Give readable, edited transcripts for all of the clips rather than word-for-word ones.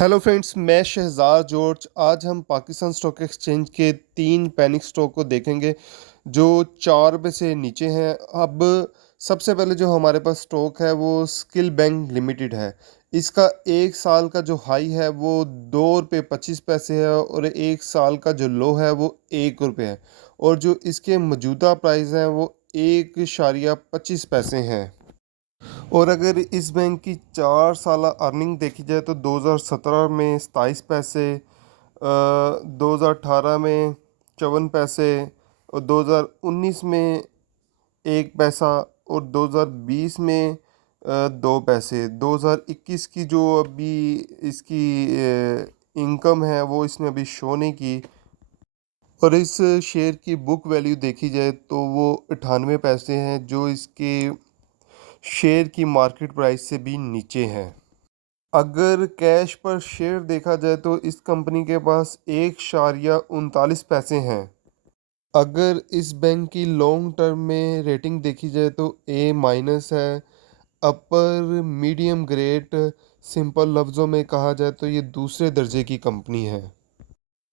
Hello friends, मैं Shahzad George. आज हम पाकिस्तान स्टॉक एक्सचेंज के 3 पैनिक स्टॉक को देखेंगे, जो 4 में से नीचे हैं। अब सबसे पहले जो हमारे पास स्टॉक है, वो स्किल बैंक लिमिटेड है। इसका 1 साल का जो हाई है, वो ₹2.25 है और 1 साल का जो लो है, वो ₹1 है। और जो इसके मौजूदा प्राइस हैं, वो 1.25 हैं। और अगर इस बैंक की 4 साला अर्निंग देखी जाए तो 2017 में 27 पैसे, 2018 में 54 पैसे और 2019 में 1 पैसा और 2020 में 2 पैसे। 2021 की जो अभी इसकी इनकम है, वो इसने अभी शो नहीं की। और इस शेयर की बुक वैल्यू देखी जाए तो वो 98 पैसे हैं, जो इसके शेयर की मार्केट प्राइस से भी नीचे हैं। अगर कैश पर शेयर देखा जाए तो इस कंपनी के पास 1.39 हैं। अगर इस बैंक की लॉन्ग टर्म में रेटिंग देखी जाए तो ए माइनस है। अपर मीडियम ग्रेड, सिंपल लफ्ज़ों में कहा जाए तो ये दूसरे दर्जे की कंपनी है।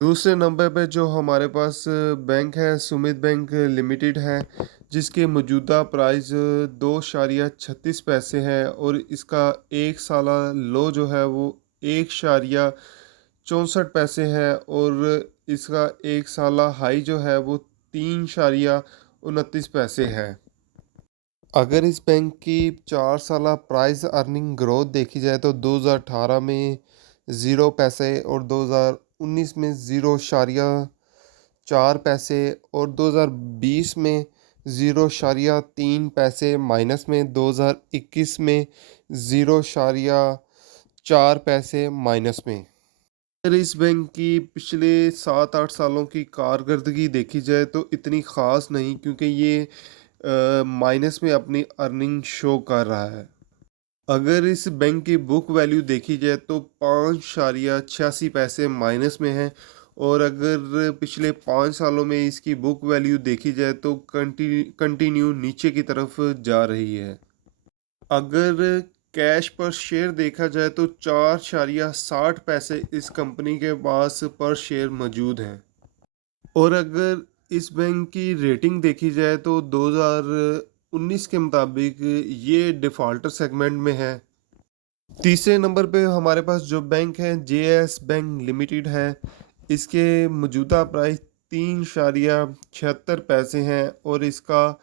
दूसरे नंबर पे जो हमारे पास बैंक है, सुमित बैंक लिमिटेड है, जिसके मौजूदा प्राइस 2.36 है और इसका 1 साला लो जो है वो 1.64 है और इसका 1 साला हाई जो है वो 3.29 है। अगर इस बैंक की 4 साला प्राइस अर्निंग ग्रोथ देखी जाए तो 2018 में 0 पैसे और 2019 में 0.4 और 2020 में 0.3 माइनस में, 2021 में 0.4 माइनस में। अगर इस बैंक की पिछले 7-8 सालों की कारकर्दगी देखी जाए तो इतनी ख़ास नहीं, क्योंकि ये माइनस में अपनी अर्निंग शो कर रहा है। अगर इस बैंक की बुक वैल्यू देखी जाए तो 5.86 माइनस में है और अगर पिछले 5 सालों में इसकी बुक वैल्यू देखी जाए तो कंटिन्यू नीचे की तरफ जा रही है। अगर कैश पर शेयर देखा जाए तो 4.60 इस कंपनी के पास पर शेयर मौजूद हैं। और अगर इस बैंक की रेटिंग देखी जाए तो 2019 के मुताबिक ये डिफ़ॉल्टर सेगमेंट में है। तीसरे नंबर पे हमारे पास जो बैंक है, जेएस बैंक लिमिटेड है। इसके मौजूदा प्राइस 3.76 हैं और इसका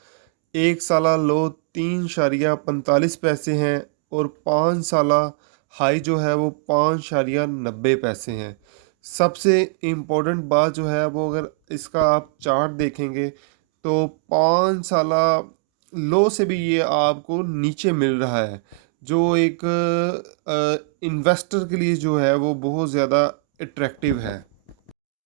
1 साला लो 3.45 हैं और 5 साला हाई जो है वो 5.90 हैं। सबसे इम्पोर्टेंट बात जो है वो, अगर इसका आप चार्ट देखेंगे तो 5 साला लो से भी ये आपको नीचे मिल रहा है, जो एक इन्वेस्टर के लिए जो है वो बहुत ज़्यादा अट्रैक्टिव है।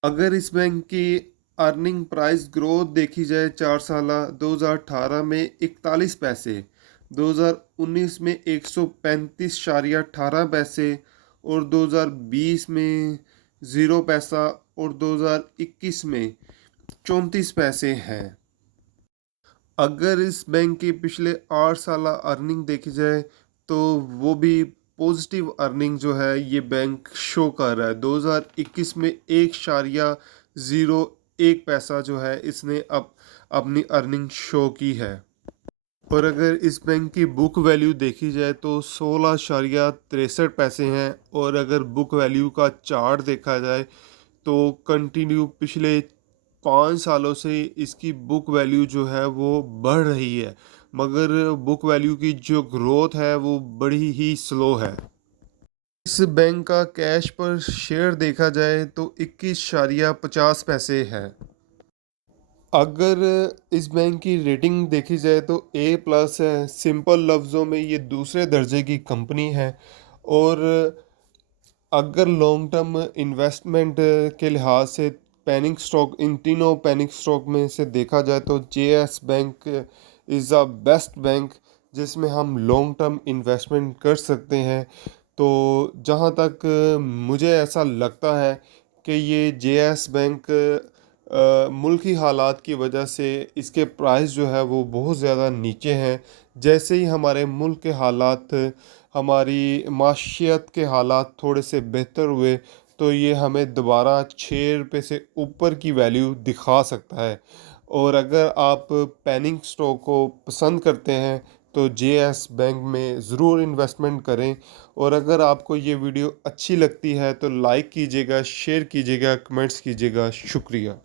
अगर इस बैंक की अर्निंग प्राइस ग्रोथ देखी जाए 4 साला, 2018 में 41 पैसे, 2019 में 135.18 और 2020 में 0 पैसा और 2021 में 34 पैसे हैं। अगर इस बैंक की पिछले 8 साला अर्निंग देखी जाए तो वो भी पॉजिटिव अर्निंग जो है ये बैंक शो कर रहा है। 2021 में 1.01 पैसा जो है इसने अब अपनी अर्निंग शो की है। और अगर इस बैंक की बुक वैल्यू देखी जाए तो 16.63 हैं और अगर बुक वैल्यू का चार्ट देखा जाए तो कंटिन्यू पिछले 5 सालों से इसकी बुक वैल्यू जो है वो बढ़ रही है, मगर बुक वैल्यू की जो ग्रोथ है वो बड़ी ही स्लो है। इस बैंक का कैश पर शेयर देखा जाए तो 21.50 है। अगर इस बैंक की रेटिंग देखी जाए तो ए प्लस है। सिंपल लफ्ज़ों में ये दूसरे दर्जे की कंपनी है। और अगर लॉन्ग टर्म इन्वेस्टमेंट के लिहाज से पैनिक स्टॉक, इन तीनों पैनिक स्टॉक में से देखा जाए तो JS bank is a best bank, जिसमें हम लॉन्ग टर्म इन्वेस्टमेंट कर सकते हैं। तो जहाँ तक मुझे ऐसा लगता है कि ये जेएस बैंक मुल्की हालात की वजह से इसके प्राइस जो है वो बहुत ज़्यादा नीचे हैं। जैसे ही हमारे मुल्क के हालात हमारी माशियत के हालात थोड़े से बेहतर हुए तो ये हमें दोबारा 6 रुपये से ऊपर की वैल्यू दिखा सकता है। और अगर आप पेनिंग स्टॉक को पसंद करते हैं तो जेएस बैंक में ज़रूर इन्वेस्टमेंट करें। और अगर आपको ये वीडियो अच्छी लगती है तो लाइक कीजिएगा, शेयर कीजिएगा, कमेंट्स कीजिएगा। शुक्रिया।